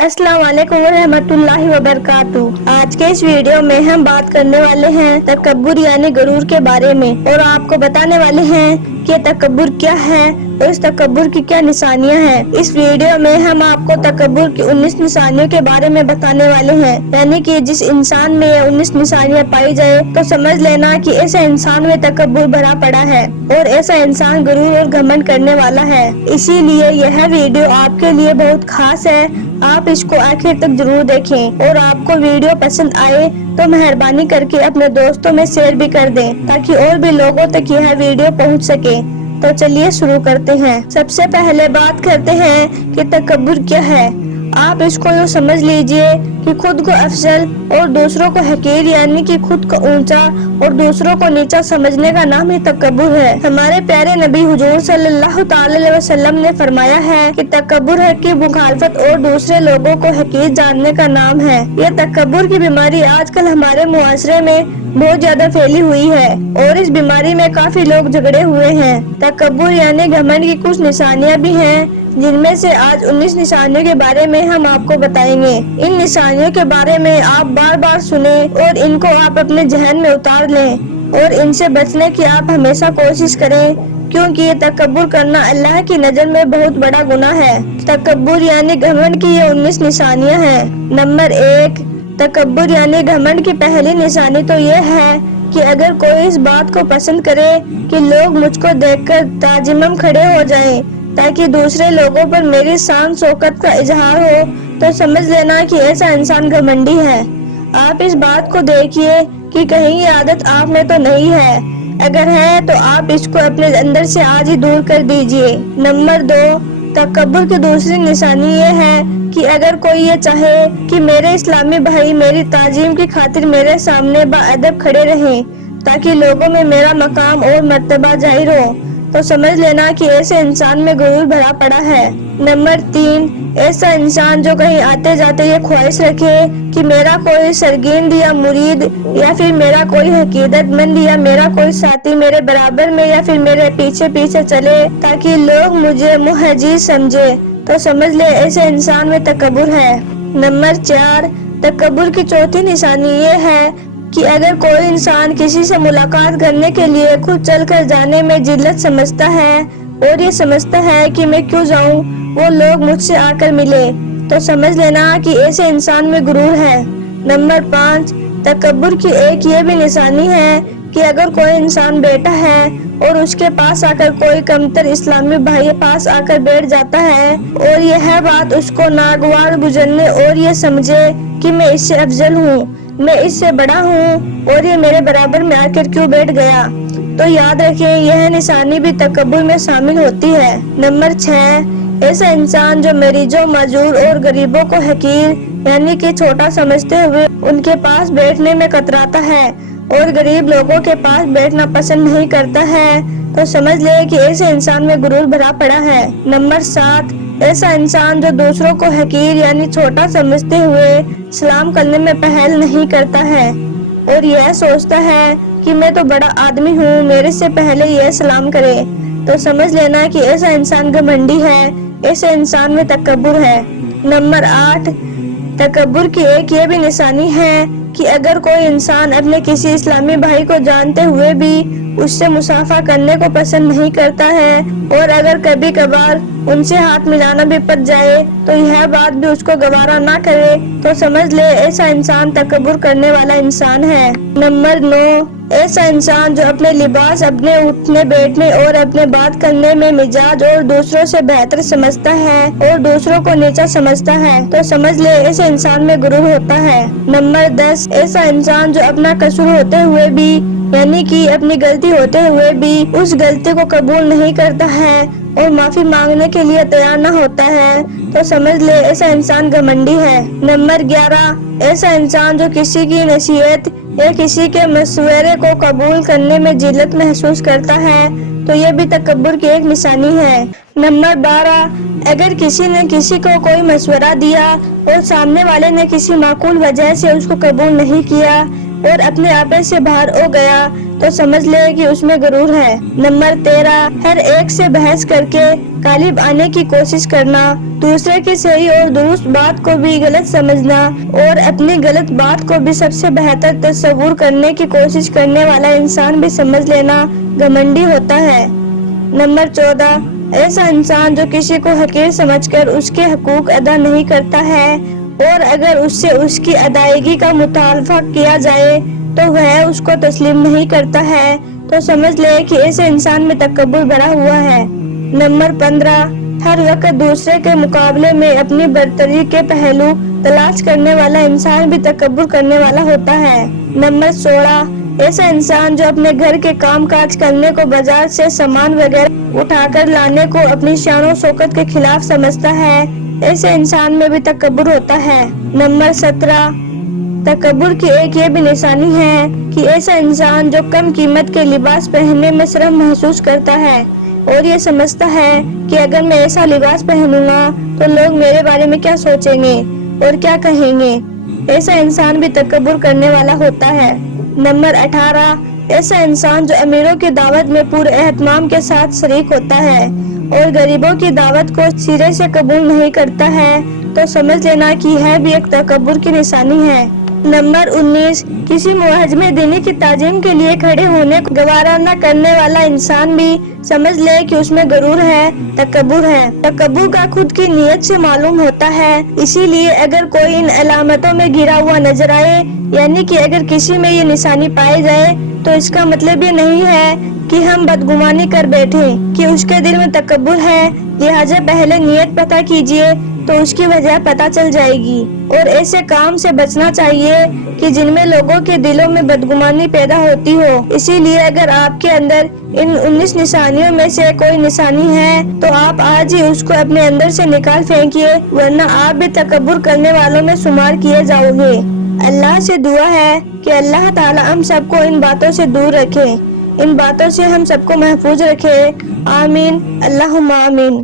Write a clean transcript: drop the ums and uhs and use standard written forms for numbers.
अस्सलाम वालेकुम रहमतुल्लाहि व बरकातहू। आज के इस वीडियो में हम बात करने वाले हैं तकब्बुर यानी गरूर के बारे में और आपको बताने वाले हैं कि तकब्बुर क्या है और इस तकब्बुर की क्या निशानियां हैं। इस वीडियो में हम आपको तकब्बुर की 19 निशानियों के बारे में बताने वाले हैं, यानी कि जिस इंसान में ये 19 निशानियां पाई जाए तो समझ लेना कि ऐसा इंसान में तकब्बुर भरा पड़ा है और ऐसा इंसान गरूर और घमंड करने वाला है। इसीलिए यह वीडियो आपके लिए बहुत खास है, आप इसको आखिर तक जरूर देखें और आपको वीडियो पसंद आए तो मेहरबानी करके अपने दोस्तों में शेयर भी कर दें ताकि और भी लोगों तक यह वीडियो पहुंच सके। तो चलिए शुरू करते हैं। सबसे पहले बात करते हैं कि तकब्बुर क्या है। आप इसको यूँ समझ लीजिए कि खुद को अफजल और दूसरों को हकीर यानी कि खुद को ऊंचा और दूसरों को नीचा समझने का नाम ही तकब्बुर है। हमारे प्यारे नबी हुजूर सल्लल्लाहु अलैहि वसल्लम ने फरमाया है कि तकब्बुर है कि मुखालफत और दूसरे लोगों को हकीर जानने का नाम है। ये तकब्बुर की बीमारी आजकल हमारे मुआशरे में बहुत ज्यादा फैली हुई है और इस बीमारी में काफी लोग झगड़े हुए हैं। तकब्बुर यानी घमंड की कुछ निशानियां भी हैं, जिनमें से आज 19 निशानियों के बारे में हम आपको बताएंगे। इन निशानियों के बारे में आप बार बार सुने और इनको आप अपने जहन में उतार लें और इनसे बचने की आप हमेशा कोशिश करें, क्योंकि ये तकब्बुर करना अल्लाह की नजर में बहुत बड़ा गुनाह है। तकब्बुर यानी घमंड की ये 19 निशानियां हैं। नंबर 1, तकब्बुर यानी घमंड की पहली निशानी तो ये है कि अगर कोई इस बात को पसंद करे कि लोग मुझको देखकर ताजिमम खड़े हो जाएं ताकि दूसरे लोगों पर मेरी शान शौकत का इजहार हो, तो समझ लेना कि ऐसा इंसान घमंडी है। आप इस बात को देखिए कि कहीं ये आदत आप में तो नहीं है, अगर है तो आप इसको अपने अंदर से आज ही दूर कर दीजिए। नंबर 2, तकब्बुर की दूसरी निशानी ये है कि अगर कोई ये चाहे कि मेरे इस्लामी भाई मेरी ताजीम की खातिर मेरे सामने बाअदब खड़े रहें ताकि लोगों में मेरा मकाम और मर्तबा जाहिर हो, तो समझ लेना कि ऐसे इंसान में गुरूर भरा पड़ा है। नंबर 3, ऐसा इंसान जो कहीं आते जाते ये ख्वाहिश रखे कि मेरा कोई सरगिंद या मुरीद या फिर मेरा कोई हकीकतमंद या मेरा कोई साथी मेरे बराबर में या फिर मेरे पीछे पीछे चले ताकि लोग मुझे मुहज्जिज समझे, तो समझ ले ऐसे इंसान में तकब्बुर है। नंबर 4, तकब्बुर की चौथी निशानी ये है कि अगर कोई इंसान किसी से मुलाकात करने के लिए खुद चलकर जाने में जिल्लत समझता है और ये समझता है कि मैं क्यों जाऊं, वो लोग मुझसे आकर मिले, तो समझ लेना कि ऐसे इंसान में गुरूर है। नंबर 5, तकब्बुर की एक ये भी निशानी है कि अगर कोई इंसान बैठा है और उसके पास आकर कोई कमतर इस्लामी भाई पास आकर बैठ जाता है और यह बात उसको नागवार गुजरने और ये समझे कि मैं इससे अफजल हूँ, मैं इससे बड़ा हूँ और ये मेरे बराबर में आकर क्यों बैठ गया, तो याद रखें यह निशानी भी तकब्बुर में शामिल होती है। नंबर 6, ऐसा इंसान जो मरीजों, मजूर और गरीबों को हकीर यानी कि छोटा समझते हुए उनके पास बैठने में कतराता है और गरीब लोगों के पास बैठना पसंद नहीं करता है, तो समझ ले कि ऐसे इंसान में गुरूर भरा पड़ा है। नंबर 7, ऐसा इंसान जो दूसरों को हकीर यानी छोटा समझते हुए सलाम करने में पहल नहीं करता है और यह सोचता है कि मैं तो बड़ा आदमी हूँ, मेरे से पहले यह सलाम करे, तो समझ लेना कि ऐसा इंसान घमंडी है, ऐसे इंसान में तकब्बुर है। नंबर 8, तकब्बुर की एक ये भी निशानी है कि अगर कोई इंसान अपने किसी इस्लामी भाई को जानते हुए भी उससे मुसाफा करने को पसंद नहीं करता है और अगर कभी कभार उनसे हाथ मिलाना भी पड़ जाए तो यह बात भी उसको गवारा ना करे, तो समझ ले ऐसा इंसान तकब्बुर करने वाला इंसान है। नंबर 9, ऐसा इंसान जो अपने लिबास, अपने उठने बैठने और अपने बात करने में मिजाज और दूसरों से बेहतर समझता है और दूसरों को नीचा समझता है, तो समझ ले ऐसे इंसान में गुरूर होता है। नंबर 10, ऐसा इंसान जो अपना कसूर होते हुए भी यानी कि अपनी गलती होते हुए भी उस गलती को कबूल नहीं करता है और माफी मांगने के लिए तैयार न होता है, तो समझ ले ऐसा इंसान घमंडी है। नंबर 11, ऐसा इंसान जो किसी की नसीहत या किसी के मशवरे को कबूल करने में जिल्लत महसूस करता है, तो ये भी तकब्बुर की एक निशानी है। नंबर 12, अगर किसी ने किसी को कोई मशवरा दिया और सामने वाले ने किसी माकूल वजह से उसको कबूल नहीं किया और अपने आपे से बाहर हो गया, تو سمجھ لے کہ اس میں غرور ہے۔ نمبر 13، ہر ایک سے بحث کر کے غالب آنے کی کوشش کرنا، دوسرے کی صحیح اور درست بات کو بھی غلط سمجھنا اور اپنی غلط بات کو بھی سب سے بہتر تصور کرنے کی کوشش کرنے والا انسان بھی سمجھ لینا گھمنڈی ہوتا ہے۔ نمبر 14، ایسا انسان جو کسی کو حقیر سمجھ کر اس کے حقوق ادا نہیں کرتا ہے اور اگر اس سے اس کی ادائیگی کا مطالبہ کیا جائے تو وہ اس کو تسلیم نہیں کرتا ہے، تو سمجھ لے کہ ایسے انسان میں تکبر بڑھا ہوا ہے۔ نمبر 15، ہر وقت دوسرے کے مقابلے میں اپنی برتری کے پہلو تلاش کرنے والا انسان بھی تکبر کرنے والا ہوتا ہے۔ نمبر 16، ایسا انسان جو اپنے گھر کے کام کاج کرنے کو بازار سے سامان وغیرہ اٹھا کر لانے کو اپنی شان و شوکت کے خلاف سمجھتا ہے، ایسے انسان میں بھی تکبر ہوتا ہے۔ نمبر 17، تکبر کی ایک یہ بھی نشانی ہے کہ ایسا انسان جو کم قیمت کے لباس پہننے میں شرم محسوس کرتا ہے اور یہ سمجھتا ہے کہ اگر میں ایسا لباس پہنوں گا تو لوگ میرے بارے میں کیا سوچیں گے اور کیا کہیں گے، ایسا انسان بھی تکبر کرنے والا ہوتا ہے۔ نمبر 18، ایسا انسان جو امیروں کی دعوت میں پورے اہتمام کے ساتھ شریک ہوتا ہے اور غریبوں کی دعوت کو سرے سے قبول نہیں کرتا ہے، تو سمجھ لینا کہ یہ بھی ایک تکبر کی نشانی ہے۔ نمبر 19، کسی معجم دینی کی تعظیم کے لیے کھڑے ہونے کو گوارا نہ کرنے والا انسان بھی سمجھ لے کہ اس میں غرور ہے، تکبر ہے۔ تکبر کا خود کی نیت سے معلوم ہوتا ہے، اسی لیے اگر کوئی ان علامتوں میں گھرا ہوا نظر آئے، یعنی کہ اگر کسی میں یہ نشانی پائی جائے تو اس کا مطلب یہ نہیں ہے کہ ہم بدگمانی کر بیٹھے کہ اس کے دل میں تکبر ہے، لہٰذا پہلے نیت پتہ کیجئے تو اس کی وجہ پتہ چل جائے گی، اور ایسے کام سے بچنا چاہیے کہ جن میں لوگوں کے دلوں میں بدگمانی پیدا ہوتی ہو۔ اسی لیے اگر آپ کے اندر ان 19 نشانیوں میں سے کوئی نشانی ہے تو آپ آج ہی اس کو اپنے اندر سے نکال پھینکیے، ورنہ آپ بھی تکبر کرنے والوں میں شمار کیے جاؤ گے۔ اللہ سے دعا ہے کہ اللہ تعالی ہم سب کو ان باتوں سے دور رکھے، ان باتوں سے ہم سب کو محفوظ رکھے، آمین، اللہم آمین۔